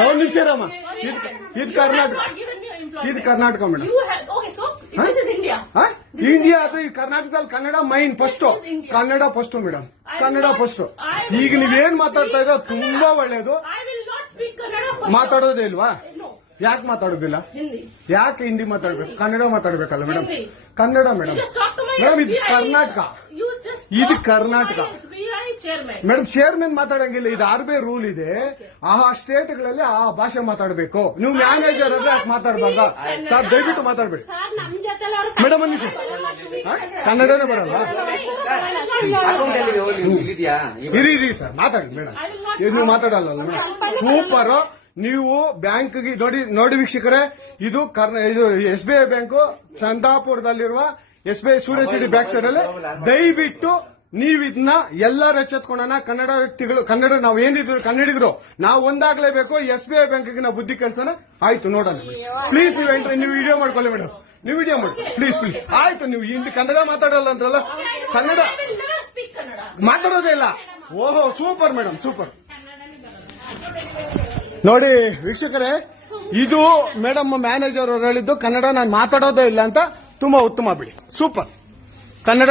ಒಂದು ನಿಮಿಷ ರಾಮ, ಇದು ಕರ್ನಾಟಕ, ಇದು ಕರ್ನಾಟಕ ಮೇಡಮ್. ಇಂಡಿಯಾ ಅದು ಈ ಕರ್ನಾಟಕದಲ್ಲಿ Kannada main first, Kannada first madam, Kannada first. ಈಗ ನೀವೇನ್ ಮಾತಾಡ್ತಾ ಇರೋ ತುಂಬಾ ಒಳ್ಳೇದು. ಮಾತಾಡೋದೇ ಇಲ್ವಾ? ಯಾಕೆ ಮಾತಾಡೋದಿಲ್ಲ? ಯಾಕೆ ಹಿಂದಿ ಮಾತಾಡ್ಬೇಕು? ಕನ್ನಡ ಮಾತಾಡ್ಬೇಕಲ್ಲ ಮೇಡಮ್? ಕನ್ನಡ ಮೇಡಮ್. ಮೇಡಮ್ ಇದು ಕರ್ನಾಟಕ, ಇದು ಕರ್ನಾಟಕ ಮೇಡಮ್. ಚೇರ್ಮನ್ ಮಾತಾಡಂಗಿಲ್ಲ, ಇದು RBI ರೂಲ್ ಇದೆ. ಆ ಸ್ಟೇಟ್ಗಳಲ್ಲಿ ಆ ಭಾಷೆ ಮಾತಾಡಬೇಕು. ನೀವು ಮ್ಯಾನೇಜರ್ ಆದ್ರೆ ಯಾಕೆ ಮಾತಾಡಬಾರ್ದ ಸರ್? ದಯವಿಟ್ಟು ಮಾತಾಡ್ಬೇಡಿ ಮೇಡಮ್. ಒಂದು ನಿಮಿಷ, ಕನ್ನಡನೇ ಬರಲ್ಲ? ಇರಿ ಸರ್, ಮಾತಾಡಿ ಮೇಡಮ್. ನೀವು ಮಾತಾಡಲ್ಲ ಮೇಡಮ್? ಸೂಪರ್. ನೀವು ಬ್ಯಾಂಕ್ಗೆ ನೋಡಿ ವೀಕ್ಷಕರೇ, ಇದು SBI ಬ್ಯಾಂಕು ಚಂದಾಪುರದಲ್ಲಿರುವ SBI ಸೂರ್ಯ ಸಿಟಿ ಬ್ಯಾಕ್ ಸೈಡ್ ಅಲ್ಲಿ. ದಯವಿಟ್ಟು ನೀವು ಇದನ್ನ ಎಲ್ಲರೂ ಎಚ್ಚೆತ್ಕೊಳ್ಳೋಣ. ಕನ್ನಡ ವ್ಯಕ್ತಿಗಳು, ಕನ್ನಡ ನಾವು ಏನಿದ್ರು ಕನ್ನಡಿಗರು ನಾವು ಒಂದಾಗ್ಲೇಬೇಕು. SBI ಬ್ಯಾಂಕ್ಗೆ ನಾವು ಬುದ್ಧಿ ಕಲ್ಸೋಣ. ಆಯ್ತು, ನೋಡೋಣ ಪ್ಲೀಸ್. ನೀವು ವಿಡಿಯೋ ಮಾಡ್ಕೊಳ್ಳಿ ಮೇಡಮ್, ನೀವು ವಿಡಿಯೋ ಮಾಡಿ ಪ್ಲೀಸ್. ಆಯ್ತು, ನೀವು ಹಿಂದಿ ಕನ್ನಡ ಮಾತಾಡಲ್ಲ ಅಂದ್ರಲ್ಲ? ಕನ್ನಡ ಮಾತಾಡೋದೇ ಇಲ್ಲ. ಓಹೋ, ಸೂಪರ್ ಮೇಡಮ್, ಸೂಪರ್. ನೋಡಿ ವೀಕ್ಷಕರೇ, ಇದು ಮೇಡಮ್ ಮ್ಯಾನೇಜರ್ ಅವರು ಹೇಳಿದ್ದು ಕನ್ನಡ ನಾನು ಮಾತಾಡೋದೇ ಇಲ್ಲ ಅಂತ. ತುಂಬಾ ಉತ್ತಮ ಬಿಡಿ, ಸೂಪರ್. ಕನ್ನಡ